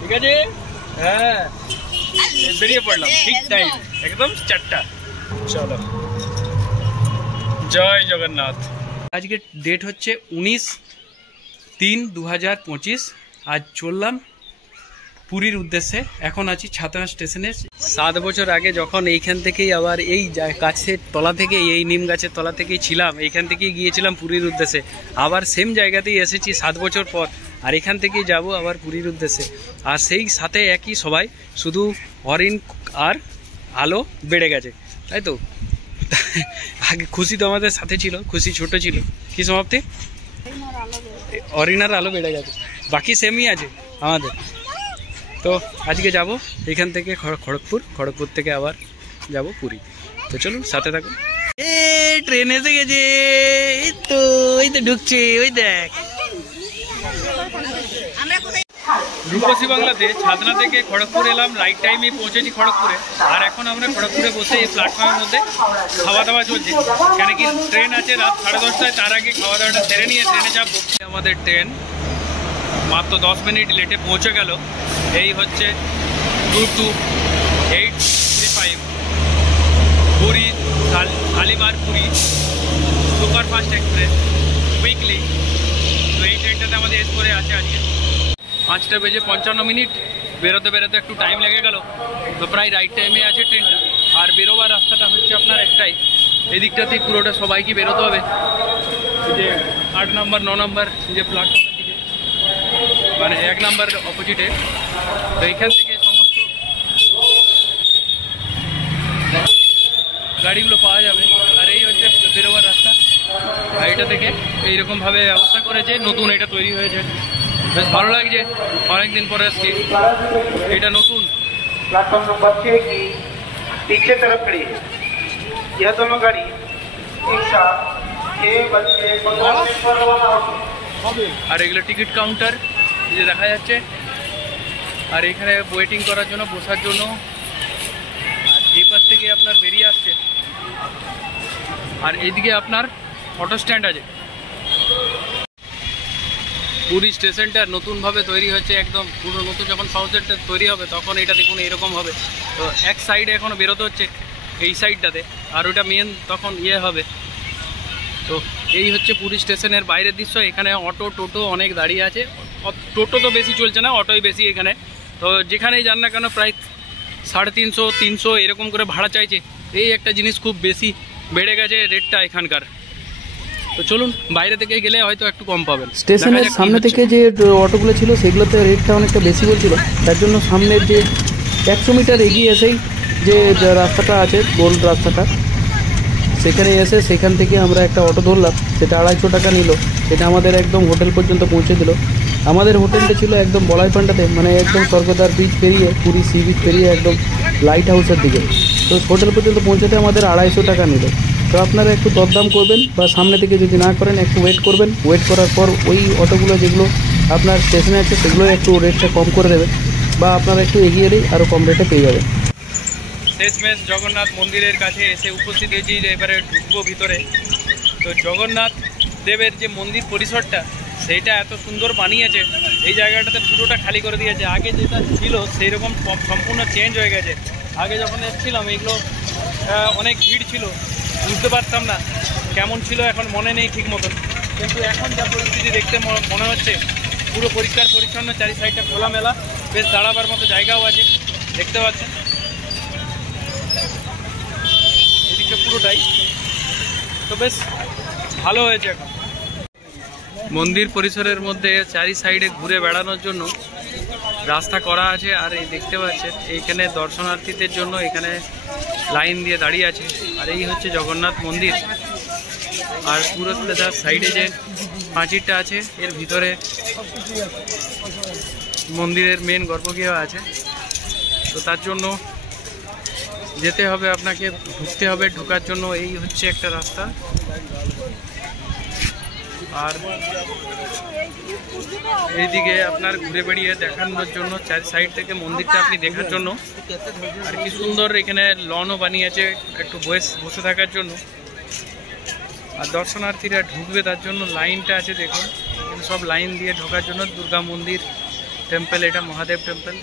ঠিক আছে। হ্যাঁ বেরিয়ে পড়লাম ঠিক টাইম একদম 4টা। চলো জয় জগন্নাথ। আজকে ডেট হচ্ছে 19/3/2025। আজ চললাম পুরীর উদ্দেশ্যে। এখন আছি ছাতনা স্টেশনে। 7 বছর আগে যখন এইখান থেকেই আবার এই গাছের তলা থেকে এই নিম গাছের তলা থেকেই ছিলাম, এইখান থেকেই গিয়েছিলাম পুরীর উদ্দেশ্যে। আবার সেম জায়গাতেই এসেছি 7 বছর পর, আর এখান থেকেই যাব আবার পুরীর উদ্দেশ্যে। আর সেই সাথে একই সবাই, শুধু হরিণ আর আলো বেড়ে গেছে, তাই তো। আগে খুশি তো আমাদের সাথে ছিল, খুশি ছোট ছিল। কি সমাপ্তি? হরিণ আর আলো বেড়ে গেছে, বাকি সেমই আছে আমাদের। তো আজকে যাব এখান থেকে খড়গপুর থেকে আবার যাব পুরী। তো চলুন সাথে থাকুন। ট্রেন এসে গেছে, এই তো ঢুকছে, ওই দেখ। রূপসী বাংলাতে ছাতনা থেকে খড়গপুর এলাম, রাইট টাইমে পৌঁছেছি খড়গপুরে। আর এখন আমরা খড়গপুরে বসে এই প্ল্যাটফর্মের মধ্যে খাওয়া দাওয়া চলছে, কেন কি ট্রেন আছে রাত 10:30টায়। তার আগে খাওয়া দাওয়াটা সেরে নিয়ে ট্রেনে যাবো। আমাদের ট্রেন মাত্র 10 মিনিট লেটে পৌঁছে গেল। এই হচ্ছে 22835 Puri Shalimar Puri superfast express weekly. তো এই ট্রেনটাতে আমাদের এস করে আছে আজকে। 5টা বেজে 55 মিনিট। বেরোতে একটু টাইম লেগে গেল। তো প্রায় রাইট টাইমে আছে ট্রেনটা। আর বেরোবার রাস্তাটা হচ্ছে আপনার একটাই, এদিকটাতেই পুরোটা সবাইকে বেরোতে হবে। যে 8 নম্বর 9 নম্বর যে প্ল্যাটফর্মের দিকে, মানে 1 নম্বর অপোজিটে। তো এইখান থেকে সমস্ত গাড়িগুলো পাওয়া যাবে। আর এই হচ্ছে বেরোবার রাস্তা। আর এটা থেকে এইরকমভাবে ব্যবস্থা করেছে, নতুন এটা তৈরি হয়েছে, বেশ ভালো লাগছে। অনেকদিন পরে আসছি, এটা নতুন। प्लेटफॉर्म नंबर 6 की पीछे तरफ खड़ी है। यह दोनों गाड़ी एक साथ 6:15 पर रवाना होगी। আর এগুলো টিকিট কাউন্টার যে দেখা যাচ্ছে। আর এখানে ওয়েটিং করার জন্য, বসার জন্য। আর এই পাশ থেকে আপনার বেরিয়ে আসছে। আর এইদিকে আপনার অটো স্ট্যান্ড আছে। পুরী স্টেশনটা নতুনভাবে তৈরি হচ্ছে, একদম পুরো নতুন। যখন সাউথেরটা তৈরি হবে তখন এটা দেখুন এরকম হবে। তো এক সাইডে এখনও বেরোতে হচ্ছে, এই সাইডটাতে। আর ওটা মেন তখন হবে। তো এই হচ্ছে পুরী স্টেশনের বাইরের দৃশ্য। এখানে অটো টোটো অনেক দাঁড়িয়ে আছে। টোটো তো বেশি চলছে না, অটোই বেশি এখানে। তো যেখানেই যান না কেন প্রায় 350 300 এরকম করে ভাড়া চাইছে। এই একটা জিনিস খুব বেশি বেড়ে গেছে রেটটা এখানকার। তো চলুন বাইরে থেকে গেলে হয়তো একটু কম পাবেন। স্টেশনের সামনে থেকে যে অটোগুলো ছিল সেগুলোতে রেটটা অনেকটা বেশি বলছিল। তার জন্য সামনের যে 100 মিটার এগিয়ে এসেই যে রাস্তাটা আছে, গোল রাস্তাটা, সেখানে এসে সেখান থেকে আমরা একটা অটো ধরলাম। সেটা 250 টাকা নিল। সেটা আমাদের একদম হোটেল পর্যন্ত পৌঁছে দিল। আমাদের হোটেলটা ছিল একদম বলাইপান্ডাতে, মানে একদম স্বর্গদ্বার ব্রিজ পেরিয়ে, পুরী সি বিচ পেরিয়ে একদম লাইট হাউসের দিকে। তো হোটেল পর্যন্ত পৌঁছাতে আমাদের 250 টাকা নিল। তো আপনারা একটু দরদাম করবেন, বা সামনে থেকে যদি না করেন একটু ওয়েট করবেন। ওয়েট করার পর ওই অটোগুলো যেগুলো আপনার স্টেশনে আছে সেগুলো একটু রেটটা কম করে দেবেন, বা আপনারা একটু এগিয়ে এলেই আরও কম রেটে পেয়ে যাবেন। শেষমেশ জগন্নাথ মন্দিরের কাছে এসে উপস্থিত হয়েছি। এবারে ঢুকবো ভিতরে। তো জগন্নাথ দেবের যে মন্দির পরিসরটা, সেইটা এত সুন্দর বানিয়েছে। এই জায়গাটাতে পুরোটা খালি করে দিয়েছে। আগে যেটা ছিল সেই রকম সম্পূর্ণ চেঞ্জ হয়ে গেছে। আগে যখন এসেছিলাম এগুলো অনেক ভিড় ছিল, বুঝতে পারতাম না কেমন ছিল, এখন মনে নেই ঠিক মতন। কিন্তু এখন যা পরিস্থিতি দেখতে মনে হচ্ছে পুরো পরিষ্কার পরিচ্ছন্ন, চারি সাইডটা খোলামেলা, বেশ দাঁড়াবার মতো জায়গাও আছে, দেখতে পাচ্ছেন এদিকটা পুরোটাই। তো বেশ ভালো হয়েছে। এখন মন্দির পরিসরের মধ্যে চারি সাইডে ঘুরে বেড়ানোর জন্য রাস্তা করা আছে। আর এই দেখতে পাচ্ছেন এইখানে দর্শনার্থীদের জন্য এখানে লাইন দিয়ে দাঁড়িয়ে আছে। আর এই হচ্ছে জগন্নাথ মন্দির। আর পুরো তার সাইডে যে পাঁচিরটা আছে, এর ভিতরে মন্দিরের মেন গর্ভগৃহ আছে। তো তার জন্য যেতে হবে আপনাকে, ঢুকতে হবে। ঢোকার জন্য এই হচ্ছে একটা রাস্তা। আর এইদিকে আপনার ঘুরে বেড়িয়ে দেখানোর জন্য চার সাইড থেকে মন্দিরটা আপনি দেখার জন্য। আর কি সুন্দর এখানে লনও বানিয়েছে একটু বসে থাকার জন্য। আর দর্শনার্থীরা ঢুকবে তার জন্য লাইনটা আছে দেখুন, সব লাইন দিয়ে ঢোকার জন্য। দুর্গা মন্দির টেম্পল, এটা মহাদেব টেম্পল।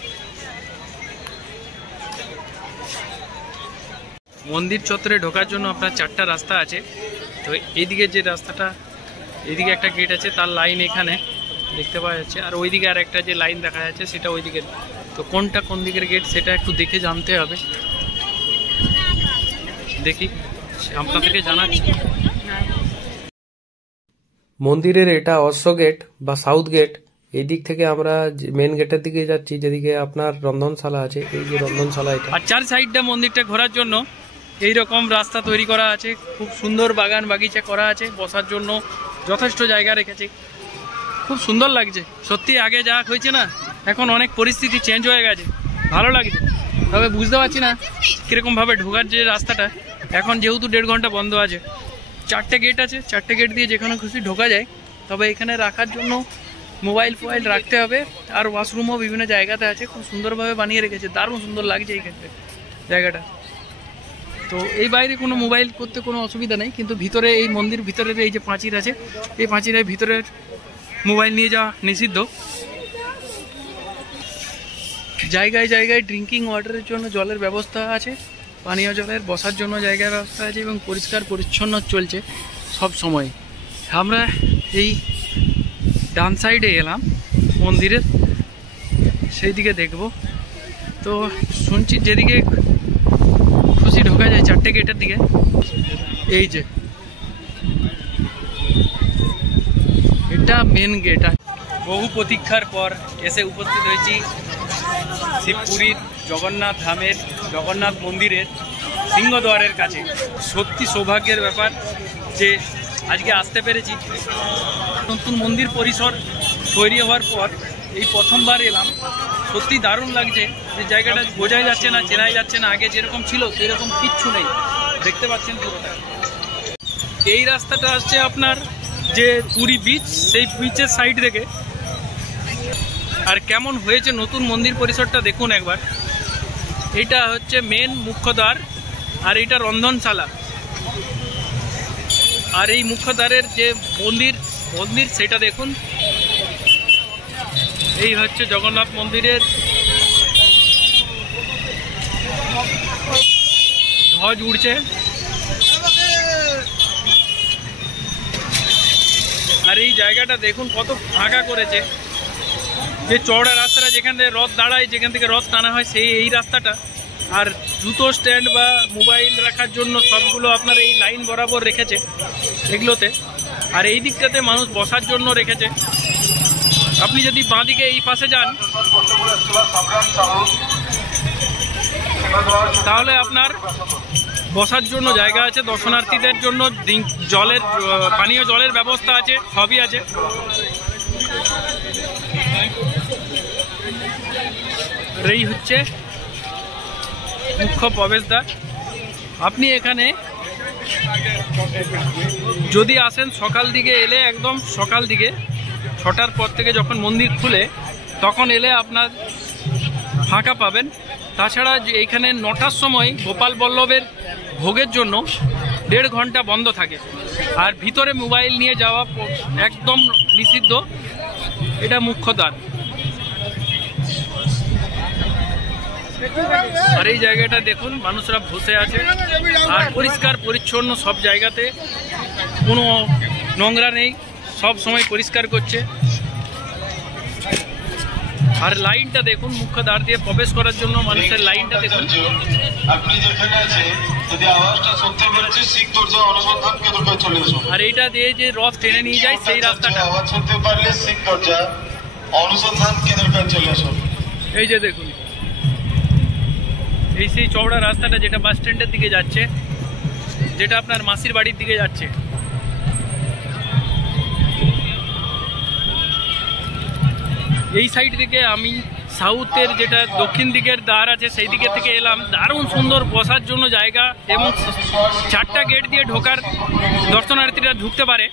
মন্দির চত্বরে ঢোকার জন্য আপনার 4টা রাস্তা আছে। তো এইদিকে যে রাস্তাটা, এইদিকে একটা গেট আছে, তার লাইন এখানে দেখতে পাওয়া যাচ্ছে, আর ওইদিকে আর একটা যে লাইন দেখা যাচ্ছে সেটা ওইদিকে। তো কোনটা কোন দিকের গেট সেটা একটু দেখে জানতে হবে। দেখি আপনাদেরকে জানাচ্ছি। মন্দিরের এটা অশ্ব গেট বা সাউথ গেট। এই দিক থেকে আমরা মেন গেটের দিকে যাচ্ছি, যেদিকে আপনার রন্ধনশালা আছে। এই যে রন্ধনশালা এটা। আর 4 সাইডটা মন্দিরটা ঘোরার জন্য এই রকম রাস্তা তৈরি করা আছে। খুব সুন্দর বাগান বাগিচা করা আছে, বসার জন্য যথেষ্ট জায়গা রেখেছে। খুব সুন্দর লাগছে সত্যি। আগে যা হয়েছে না, এখন অনেক পরিস্থিতি চেঞ্জ হয়ে গেছে, ভালো লাগছে। তবে বুঝতে পারছি না কীরকমভাবে ঢোকার যে রাস্তাটা, এখন যেহেতু 1.5 ঘন্টা বন্ধ আছে। 4টে গেট আছে, 4টে গেট দিয়ে যেখানে খুশি ঢোকা যায়। তবে এখানে রাখার জন্য মোবাইল ফোবাইল রাখতে হবে, আর ওয়াশরুমও বিভিন্ন জায়গাতে আছে। খুব সুন্দরভাবে বানিয়ে রেখেছে, দারুণ সুন্দর লাগছে এইখানটা জায়গাটা। তো এই বাইরে কোনো মোবাইল করতে কোনো অসুবিধা নেই, কিন্তু ভিতরে এই মন্দির ভিতরের এই যে পাঁচির আছে, এই পাঁচিরের ভিতরে মোবাইল নিয়ে যাওয়া নিষিদ্ধ। জায়গায় জায়গায় ড্রিঙ্কিং ওয়াটারের জন্য জলের ব্যবস্থা আছে, পানীয় জলের বসার জন্য জায়গার ব্যবস্থা আছে, এবং পরিষ্কার পরিচ্ছন্ন চলছে সব সময়। আমরা এই ডান সাইডে এলাম মন্দিরের, সেই দিকে দেখব। তো শুনছি যেদিকে খুশি ঢোকা যায় 4টে গেটের দিকে। এই যে এটা মেন গেট। বহু প্রতীক্ষার পর এসে উপস্থিত হয়েছি শিবপুরীর জগন্নাথ ধামের জগন্নাথ মন্দিরের সিংহদ্বারের কাছে। সত্যি সৌভাগ্যের ব্যাপার যে আজকে আসতে পেরেছি। নতুন মন্দির পরিসর তৈরি হওয়ার পর এই প্রথমবার এলাম। সত্যি দারুণ লাগছে। যে জায়গাটা বোঝাই যাচ্ছে না, চেনাই যাচ্ছে না, আগে যেরকম ছিল সেরকম কিচ্ছু নেই। দেখতে পাচ্ছেন পুরোটা। এই রাস্তাটা আসছে আপনার যে পুরী বিচ, সেই বিচের সাইড থেকে। আর কেমন হয়েছে নতুন মন্দির পরিসরটা দেখুন একবার। এটা হচ্ছে মেন মুখ্যদ্বার, আর এটা রন্ধনশালা। আর এই মুখ্যদ্বারের যে মন্দির সেটা দেখুন। এই হচ্ছে জগন্নাথ মন্দিরের ধ্বজ উড়ছে। আর এই জায়গাটা দেখুন কত ফাঁকা করেছে। যে চওড়া রাস্তাটা যেখান থেকে রথ দাঁড়ায়, যেখান থেকে রথ টানা হয়, এই রাস্তাটা। আর জুতো স্ট্যান্ড বা মোবাইল রাখার জন্য সবগুলো আপনার এই লাইন বরাবর রেখেছে এগুলোতে। আর এই দিকটাতে মানুষ বসার জন্য রেখেছে। আপনি যদি বাঁদিকে এই পাশে যান তাহলে আপনার বসার জন্য জায়গা আছে, দর্শনার্থীদের জন্য জলের পানীয় জলের ব্যবস্থা আছে, সবই আছে। এই হচ্ছে মুখ্য প্রবেশদ্বার। আপনি এখানে যদি আসেন সকাল দিকে এলে, একদম সকাল দিকে 6টার পর থেকে যখন মন্দির খুলে তখন এলে আপনার ফাঁকা পাবেন। তাছাড়া যে এইখানে 9টার সময় গোপাল বল্লভের ভোগের জন্য 1.5 ঘন্টা বন্ধ থাকে। আর ভিতরে মোবাইল নিয়ে যাওয়া একদম নিষিদ্ধ। এটা মুখ্য দ্বার। আর এই জায়গাটা দেখুন, মানুষরা বসে আছে। আর পরিষ্কার পরিচ্ছন্ন সব জায়গাতে, কোনো নোংরা নেই, সব সময় পরিষ্কার করছে। আর লাইনটা দেখুন, মুখ্য দ্বার দিয়ে প্রবেশ করার জন্য মানুষের লাইনটা দেখুন। আপনি যেখানে আছে যদি আওয়াজটা শুনতে পাচ্ছেন, শিখ দরজা অনুসন্ধান কেন্দ্রে চলে আসুন। আর এইটা দিয়ে যে রথ টেনে নিয়ে যায় সেই রাস্তাটা। আওয়াজ শুনতে পারলে শিখ দরজা অনুসন্ধান কেন্দ্রে চলে আসুন। এই যে দেখুন, এই সেই চওড়া রাস্তাটা যেটা বাস স্ট্যান্ডের দিকে যাচ্ছে, যেটা আপনার মাসির বাড়ির দিকে যাচ্ছে। এই সাইড থেকে আমি সাউথের যেটা দক্ষিণ দিকের দ্বার আছে সেই দিকে থেকে এলাম। দারুণ সুন্দর বসার জন্য জায়গা, এবং 4টা গেট দিয়ে ঢোকার দর্শনার্থীরা ঢুকতে পারে।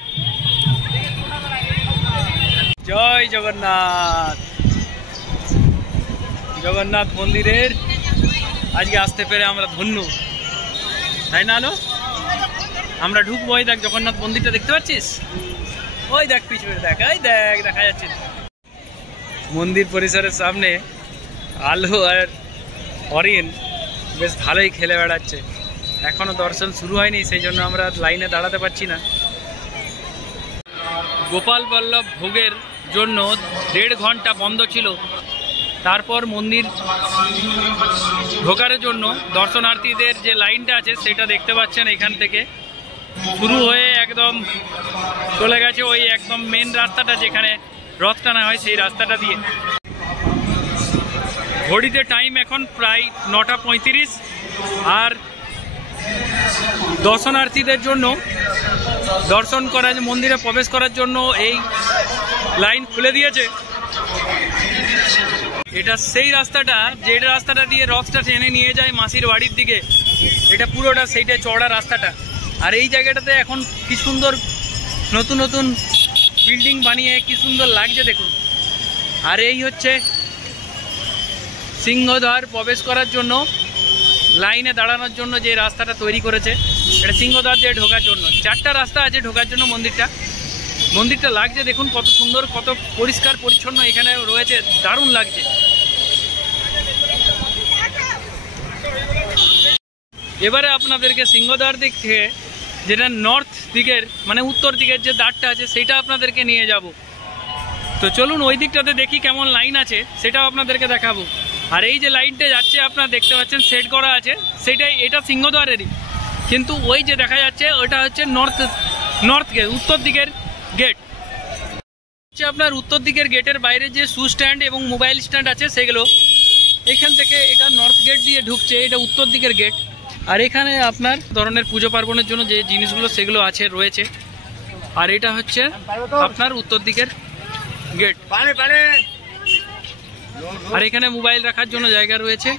জয় জগন্নাথ। জগন্নাথ মন্দিরের আজকে আসতে পেরে আমরা ধন্য, তাই না? আলো আমরা ঢুকবো। ওই দেখ জগন্নাথ মন্দিরটা দেখতে পাচ্ছিস? ওই দেখ পিছনে দেখ, এই দেখ দেখা যাচ্ছে। মন্দির পরিসরের সামনে আলো আর হরিণ বেশ ভালোই খেলে বেড়াচ্ছে। এখনো দর্শন শুরু হয়নি, সেই জন্য আমরা লাইনে দাঁড়াতে পারছি না। গোপাল বল্লভ ভোগের জন্য 1.5 ঘন্টা বন্ধ ছিল। তারপর মন্দির ঢোকার জন্য দর্শনার্থীদের যে লাইনটা আছে সেটা দেখতে পাচ্ছেন এখান থেকে শুরু হয়ে একদম চলে গেছে ওই একদম মেন রাস্তাটা যেখানে রথ টানা হয় সেই রাস্তাটা দিয়ে। ঘড়িতে টাইম এখন প্রায় 9:35, আর দর্শনার্থীদের জন্য দর্শন করার মন্দিরে প্রবেশ করার জন্য এই লাইন খুলে দিয়েছে। এটা সেই রাস্তাটা যে রাস্তাটা দিয়ে রথটা টেনে নিয়ে যায় মাসির বাড়ির দিকে, এটা পুরোটা সেইটা চওড়া রাস্তাটা। আর এই জায়গাটাতে এখন কি সুন্দর নতুন নতুন বিল্ডিং বানিয়ে কি সুন্দর লাগছে দেখুন। আর এই হচ্ছে সিংহদ্বার প্রবেশ করার জন্য লাইনে দাঁড়ানোর জন্য যে রাস্তাটা তৈরি করেছে, এটা সিংহদ্বার দিয়ে ঢোকার জন্য। 4টা রাস্তা আছে ঢোকার জন্য মন্দিরটা লাগছে দেখুন কত সুন্দর, কত পরিষ্কার পরিচ্ছন্ন এখানে রয়েছে, দারুণ লাগছে। এবারে আপনাদেরকে সিংহদ্বার দিক থেকে যেটা নর্থ দিকের মানে উত্তর দিকের যে দ্বারটা আছে সেটা আপনাদেরকে নিয়ে যাব। তো চলুন ওই দিকটাতে দেখি কেমন লাইন আছে, সেটাও আপনাদেরকে দেখাবো। আর এই যে লাইনটা যাচ্ছে আপনারা দেখতে পাচ্ছেন সেট করা আছে, সেটাই এটা সিংহদ্বারেরই, কিন্তু ওই যে দেখা যাচ্ছে ওটা হচ্ছে নর্থ গেট, উত্তর দিকের গেট হচ্ছে আপনার উত্তর দিকের গেটের বাইরে যে শু স্ট্যান্ড এবং মোবাইল স্ট্যান্ড আছে সেগুলো এখান থেকে এটা নর্থ গেট দিয়ে ঢুকছে, এটা উত্তর দিকের গেট। আর এখানে আপনার ধরনের পুজো পার্বণের জন্য যে জিনিসগুলো সেগুলো আছে রয়েছে। আর এটা হচ্ছে আপনার উত্তর দিকের গেট। আর এখানে মোবাইল রাখার জন্য জায়গা রয়েছে।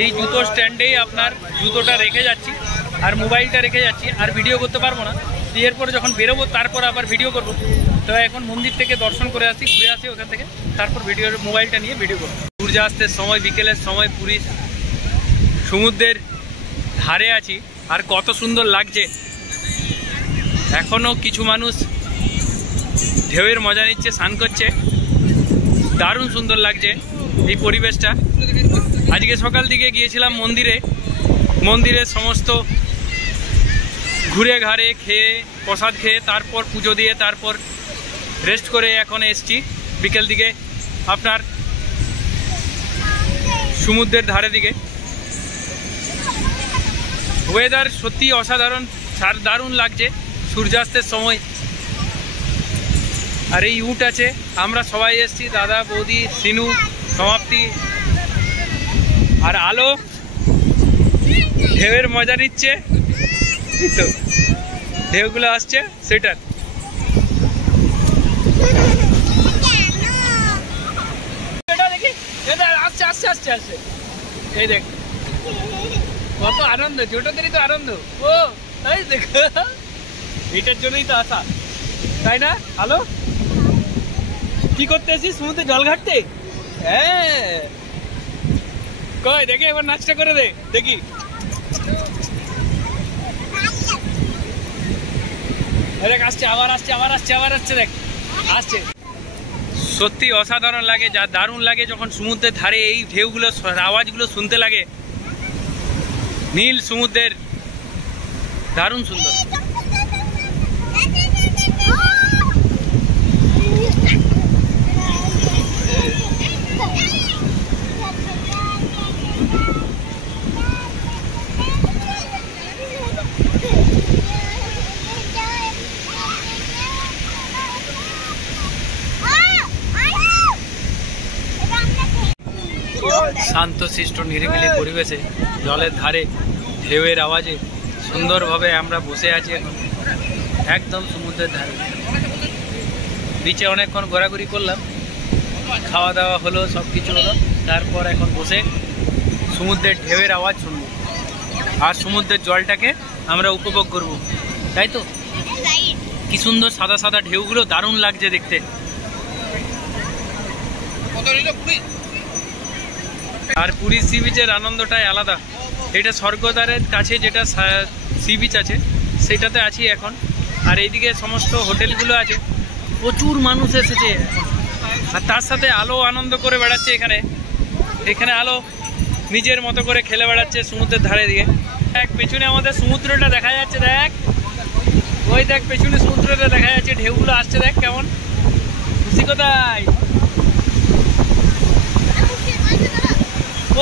এই জুতো স্ট্যান্ডেই আপনার জুতোটা রেখে যাচ্ছি আর মোবাইলটা রেখে যাচ্ছি, আর ভিডিও করতে পারবো না। এরপরে যখন বেরোবো তারপর আবার ভিডিও করবো। তো এখন মন্দির থেকে দর্শন করে আসি, ঘুরে আসি ওখান থেকে, তারপর মোবাইলটা নিয়ে ভিডিও করবো। সূর্যাস্তের সময়, বিকেলের সময় পুরী সমুদ্রের ধারে আছি, আর কত সুন্দর লাগছে। এখনও কিছু মানুষ ঢেউয়ের মজা নিচ্ছে, স্নান করছে, দারুণ সুন্দর লাগছে এই পরিবেশটা। আজকে সকাল দিকে গিয়েছিলাম মন্দিরে সমস্ত ঘুরে ঘাড়ে খেয়ে প্রসাদ খেয়ে তারপর পুজো দিয়ে তারপর রেস্ট করে এখন এসছি বিকেল দিকে আপনার সমুদ্রের ধারে দিকে। ওয়েদার সত্যি অসাধারণ, দারুণ লাগছে সূর্যাস্তের সময়। আর এই উট আছে, আমরা সবাই এসছি, দাদা বৌদি সিনু সমাপ্তি। আর আলো ঢেউয়ের মজা নিচ্ছে, তো ঢেউগুলো আসছে সেটার। আসছে আসছে আসছে আসছে এই দেখ কত আনন্দ, ছোটদেরই তো আনন্দ। ও তাই দেখ, এটার জন্যই তো আসা, তাই না? হ্যালো, কি করতে আসিস? সমুদ্রে জল ঘাটতে? হ্যাঁ, কই দেখি এবার নাচটা করে দে দেখি। দেখ আসছে, আবার আসছে, আবার আসছে, আবার আসছে, দেখ আসছে। সত্যি অসাধারণ লাগে, যা দারুণ লাগে যখন সমুদ্রের ধারে এই ঢেউগুলো আওয়াজগুলো শুনতে লাগে। নীল সমুদ্রের দারুণ সুন্দর। শান্তশিষ্ট নিরিবিলি পরিবেশে জলের ধারে ঢেউয়ের আওয়াজে সুন্দরভাবে আমরা বসে আছি এখন একদম সমুদ্রের ধারে। বিচে অনেকক্ষণ ঘোরাঘুরি করলাম, খাওয়া দাওয়া হলো, সব কিছু হলো, তারপর এখন বসে সমুদ্রের ঢেউয়ের আওয়াজ শুনবো আর সমুদ্রের জলটাকে আমরা উপভোগ করব। তাই তো, কি সুন্দর সাদা সাদা ঢেউগুলো, দারুণ লাগছে দেখতে। আর পুরী সি বিচের আনন্দটাই আলাদা। এটা স্বর্গদ্বারের কাছে যেটা সি বিচ আছে সেটাতে আছি এখন। আর এইদিকে সমস্ত হোটেলগুলো আছে, প্রচুর মানুষ এসেছে। আর তার সাথে আলো আনন্দ করে বেড়াচ্ছে এখানে। এখানে আলো নিজের মতো করে খেলে বেড়াচ্ছে সমুদ্রের ধারে দিয়ে। দেখ পেছনে আমাদের সমুদ্রটা দেখা যাচ্ছে, দেখ ওই দেখ পেছনে সমুদ্রটা দেখা যাচ্ছে, ঢেউগুলো আসছে, দেখ কেমন খুশি। কোথায়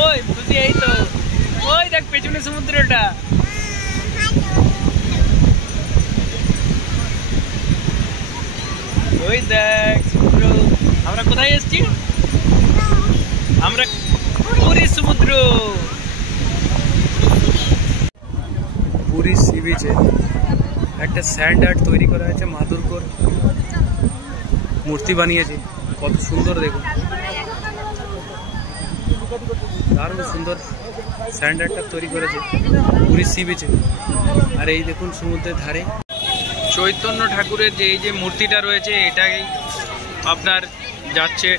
ওই খুশি? এই তো ওই দেখ পেছনে সমুদ্রটা। ওই দেখ সমুদ্র। আমরা কোথায় এসেছি? আমরা পুরী সমুদ্র। পুরী সি বিচে একটা স্যান্ড আর্ট তৈরি করা হয়েছে, মা দুর্গার মূর্তি বানিয়েছে, কত সুন্দর দেখুন, দারুণ সুন্দর স্যান্ড আর্টটা তৈরি করেছে পুরী সি বিচে। আর এই দেখুন সমুদ্রের ধারে চৈতন্য ঠাকুরের যে এই যে মূর্তিটা রয়েছে, এটাই আপনার যাচ্ছে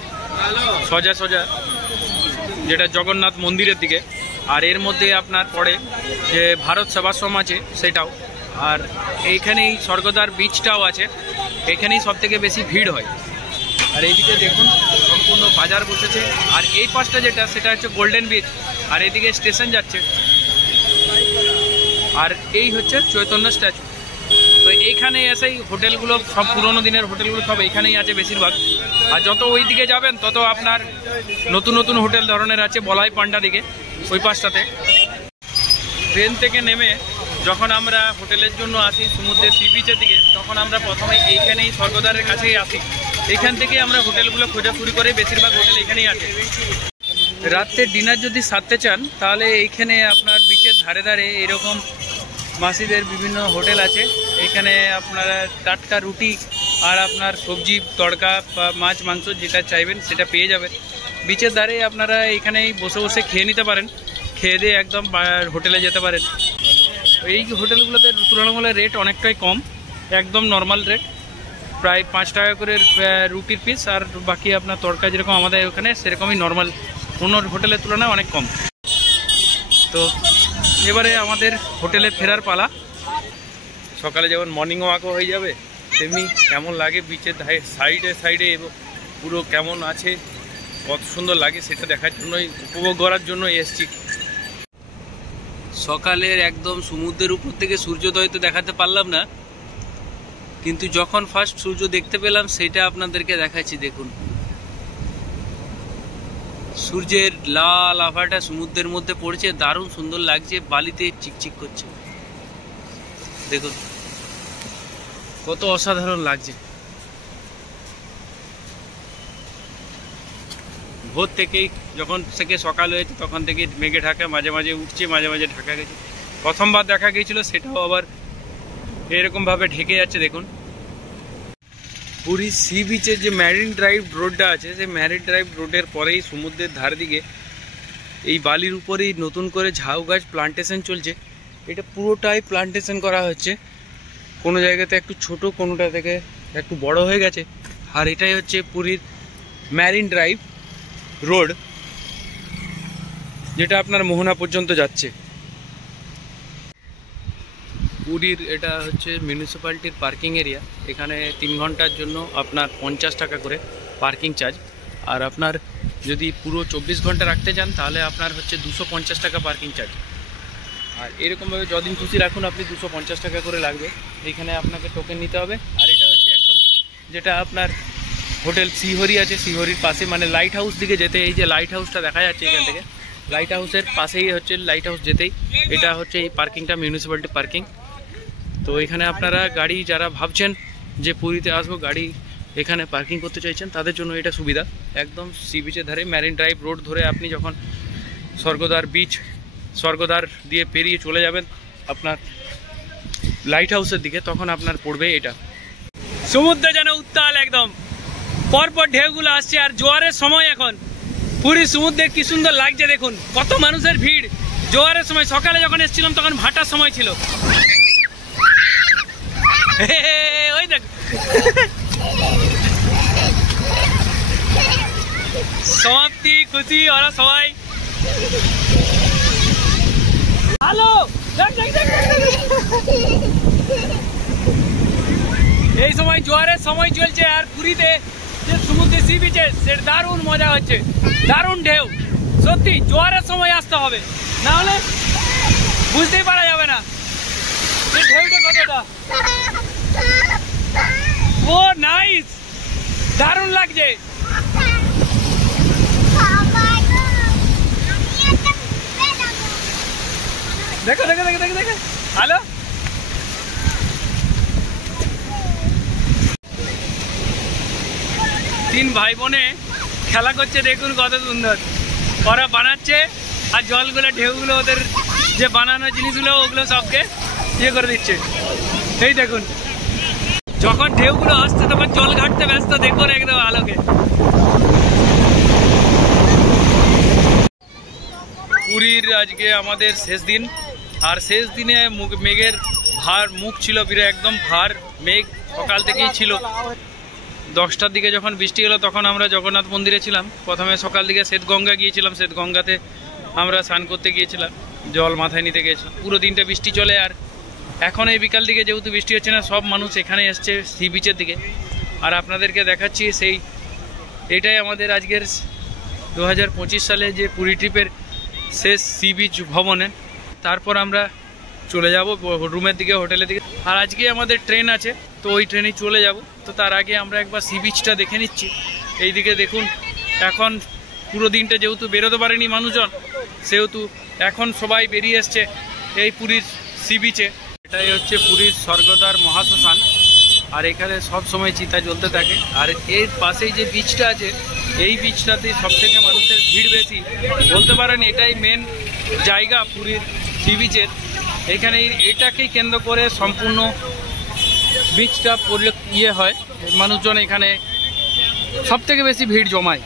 সোজা সোজা যেটা জগন্নাথ মন্দিরের দিকে। আর এর মধ্যে আপনার পড়ে যে ভারত সেবাশ্রম আছে সেটাও। আর এইখানেই স্বর্গদ্বার বিচটাও আছে, এখানেই সব থেকে বেশি ভিড় হয়। আর এইদিকে দেখুন সম্পূর্ণ বাজার বসেছে। আর এই পাশটা যেটা সেটা হচ্ছে গোল্ডেন বিচ, আর এদিকে স্টেশন যাচ্ছে। আর এই হচ্ছে চৈতন্য স্ট্যাচু। তো এইখানে এসেই হোটেলগুলো সব পুরোনো দিনের হোটেলগুলো সব এইখানেই আছে বেশিরভাগ। আর যত ওই দিকে যাবেন তত আপনার নতুন নতুন হোটেল ধরনের আছে, বলাই পান্ডা দিকে ওই পাশটাতে। ট্রেন থেকে নেমে যখন আমরা হোটেলের জন্য আসি সমুদ্রের সি বিচের দিকে, তখন আমরা প্রথমে এইখানেই স্বর্গদ্বারের কাছেই আসি। এইখান থেকে আমরা হোটেলগুলো খোঁজা শুরু করে, বেশিরভাগ হোটেল এখানেই আছে। রাত্রে ডিনার যদি সারতে চান তাহলে এইখানে আপনার বিচের ধারে ধারে এরকম মাসিদের বিভিন্ন হোটেল আছে। এখানে আপনারা টাটকা রুটি আর আপনার সবজি তড়কা বা মাছ মাংস যেটা চাইবেন সেটা পেয়ে যাবেন। বিচের ধারে আপনারা এখানেই বসে বসে খেয়ে নিতে পারেন, খেয়ে দিয়ে একদম হোটেলে যেতে পারেন। এই হোটেলগুলোতে তুলনামূলক রেট অনেকটাই কম, একদম নর্মাল রেট, প্রায় 5 টাকা করে রুটির পিস। আর বাকি আপনার তড়কা যেরকম আমাদের ওখানে সেরকমই নর্মাল, অন্য হোটেলের তুলনায় অনেক কম। তো এবারে আমাদের হোটেলে ফেরার পালা। সকালে যেমন মর্নিং ওয়াকও হয়ে যাবে, তেমনি কেমন লাগে বিচের সাইডে সাইডে পুরো কেমন আছে, কত সুন্দর লাগে সেটা দেখার জন্যই, উপভোগ করার জন্যই এসছি। সকালের একদম সমুদ্রের উপর থেকে সূর্যোদয় তো দেখাতে পারলাম না, কিন্তু যখন ফার্স্ট সূর্য দেখতে পেলাম সেটা আপনাদেরকে দেখাচ্ছি। দেখুন সূর্যের লাল আভাটা সমুদ্রের মধ্যে পড়ছে, দারুণ সুন্দর লাগছে, বালিতে চিকচিক করছে। দেখুন কত অসাধারণ লাগছে। ভোর থেকেই যখন থেকে সকাল হয়েছে তখন থেকে মেঘে ঢাকা, মাঝে মাঝে উঠছে, মাঝে মাঝে ঢাকা গেছে। প্রথমবার দেখা গিয়েছিল, সেটাও আবার এরকমভাবে ঢেকে যাচ্ছে। দেখুন পুরী সি বিচের যে ম্যারিন ড্রাইভ রোডটা আছে, সেই ম্যারিন ড্রাইভ রোডের পরেই সমুদ্রের ধার দিকে এই বালির উপরেই নতুন করে ঝাউ গাছ প্লান্টেশন চলছে। এটা পুরোটাই প্লান্টেশন করা হচ্ছে, কোনো জায়গাতে একটু ছোট, কোনোটা থেকে একটু বড় হয়ে গেছে। আর এটাই হচ্ছে পুরীর ম্যারিন ড্রাইভ রোড, যেটা আপনার মোহনা পর্যন্ত যাচ্ছে। পুরীর এটা হচ্ছে মিউনিসিপ্যালিটির পার্কিং এরিয়া। এখানে 3 ঘন্টার জন্য আপনার 50 টাকা করে পার্কিং চার্জ। আর আপনার যদি পুরো 24 ঘন্টা রাখতে চান তাহলে আপনার হচ্ছে 250 টাকা পার্কিং চার্জ। আর এরকমভাবে যদিন খুশি রাখুন আপনি 250 টাকা করে লাগবে। এখানে আপনাকে টোকেন নিতে হবে। আর এটা হচ্ছে একদম যেটা আপনার হোটেল শ্রীহরি আছে, শ্রীহরির পাশে, মানে লাইট হাউস দিকে যেতে, এই যে লাইট হাউসটা দেখা যাচ্ছে এখান থেকে, লাইট হাউসের পাশেই হচ্ছে, লাইট হাউস যেতেই এটা হচ্ছে এই পার্কিংটা, মিউনিসিপ্যালিটি পার্কিং। তো এখানে আপনারা গাড়ি যারা ভাবছেন যে পুরীতে আসবো, গাড়ি এখানে পার্কিং করতে চাইছেন, তাদের জন্য এটা সুবিধা। একদম সি বিচের ধারে ম্যারিন ড্রাইভ রোড ধরে আপনি যখন স্বর্গদ্বার বিচ, স্বর্গদ্বার দিয়ে পেরিয়ে চলে যাবেন আপনার লাইট হাউসের দিকে, তখন আপনার পড়বে এটা। সমুদ্র যেন উত্তাল, একদম পরপর ঢেউগুলো আসছে। আর জোয়ারের সময় এখন পুরী সমুদ্রে কি সুন্দর লাগছে, দেখুন কত মানুষের ভিড়। জোয়ারের সময় সকালে যখন এসেছিলাম তখন ভাটার সময় ছিল। ওই দেখ সমাপ্তি, খুশি ওরা সবাই। হ্যালো এই সময় জোয়ারের সময় চলছে আর পুরীতে যে সমুদ্রে সি বিচে সেটা দারুণ মজা হচ্ছে, দারুণ ঢেউ। সত্যি জোয়ারের সময় আসতে হবে, না হলে বুঝতেই পারা যাবে না যে ঢেউটা কতটা। ও নাইস, দারুণ লাগছে। দেখো দেখো দেখো দেখো দেখো, হ্যালো। তিন ভাই বোনে খেলা করছে, দেখুন কত সুন্দর। ওরা বানাচ্ছে আর জলগুলো ঢেউগুলো ওদের যে বানানো জিনিসগুলো ওগুলো সবকে ইয়ে করে দিচ্ছে। এই দেখুন যখন ঢেউগুলো আসছে তখন জল ঘাটতে ব্যস্ত, দেখুন একদম আলোকে। পুরীর আজকে আমাদের শেষ দিন, আর শেষ দিনে মেঘের ভার মুখ ছিল বিরাট, একদম ভার মেঘ সকাল থেকেই ছিল। 10টার দিকে যখন বৃষ্টি হলো তখন আমরা জগন্নাথ মন্দিরে ছিলাম। প্রথমে সকাল দিকে শ্বেতগঙ্গা গিয়েছিলাম, শ্বেতগঙ্গাতে আমরা স্নান করতে গিয়েছিলাম, জল মাথায় নিতে গিয়েছিলাম। পুরো দিনটা বৃষ্টি চলে, আর এখন এই বিকাল দিকে যেহেতু বৃষ্টি হচ্ছে না, সব মানুষ এখানে এসছে সি বিচের দিকে। আর আপনাদেরকে দেখাচ্ছি সেই এটাই আমাদের আজকের 2025 সালে যে পুরী ট্রিপের শেষ সি বিচ ভ্রমণে। তারপর আমরা চলে যাব রুমের দিকে, হোটেলের দিকে। আর আজকে আমাদের ট্রেন আছে, তো ওই ট্রেনেই চলে যাব। তো তার আগে আমরা একবার সি বিচটা দেখে নিচ্ছি। এইদিকে দেখুন, এখন পুরো দিনটা যেহেতু বেরোতে পারেনি মানুষজন, সেহেতু এখন সবাই বেরিয়ে এসছে এই পুরীর সি বিচে। এটাই হচ্ছে পুরীর স্বর্গদ্বার মহাশ্মশান, আর এখানে সব সময় চিতা জ্বলতে থাকে। আর এর পাশেই যে বিচটা আছে, এই বিচটাতে সব থেকে মানুষের ভিড় বেশি বলতে পারেন। এটাই মেন জায়গা পুরীর সি বিচের। এখানে এটাকেই কেন্দ্র করে সম্পূর্ণ বিচটা ইয়ে হয়, মানুষজন এখানে সব থেকে বেশি ভিড় জমায়।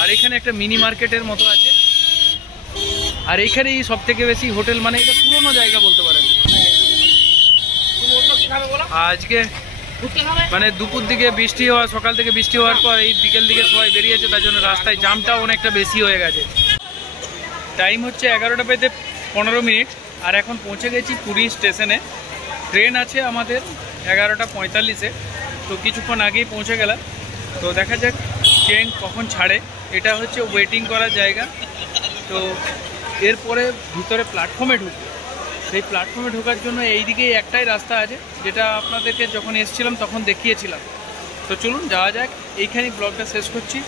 আর এখানে একটা মিনি মার্কেটের মতো আছে, আর এখানেই সব থেকে বেশি হোটেল, মানে এটা পুরোনো জায়গা বলতে পারেন। আজকে মানে দুপুর দিকে বৃষ্টি হওয়া, সকাল থেকে বৃষ্টি হওয়ার পর এই বিকেল দিকে সবাই বেরিয়েছে, তার জন্য রাস্তায় জামটাও অনেকটা বেশি হয়ে গেছে। টাইম হচ্ছে 11টা বেজে 15 মিনিট, আর এখন পৌঁছে গেছি পুরী স্টেশনে। ট্রেন আছে আমাদের 11টা 45-এ, তো কিছুক্ষণ আগেই পৌঁছে গেলাম। তো দেখা যাক ট্রেন কখন ছাড়ে। এটা হচ্ছে ওয়েটিং করার জায়গা। তো এরপরে ভিতরে প্ল্যাটফর্মে ঢুকবো। সেই প্ল্যাটফর্মে ঢোকার জন্য এই দিকেই একটাই রাস্তা আছে, যেটা আপনাদেরকে যখন এসেছিলাম তখন দেখিয়েছিলাম। তো চলুন যাওয়া যাক। এইখানেই ব্লগটা শেষ করছি।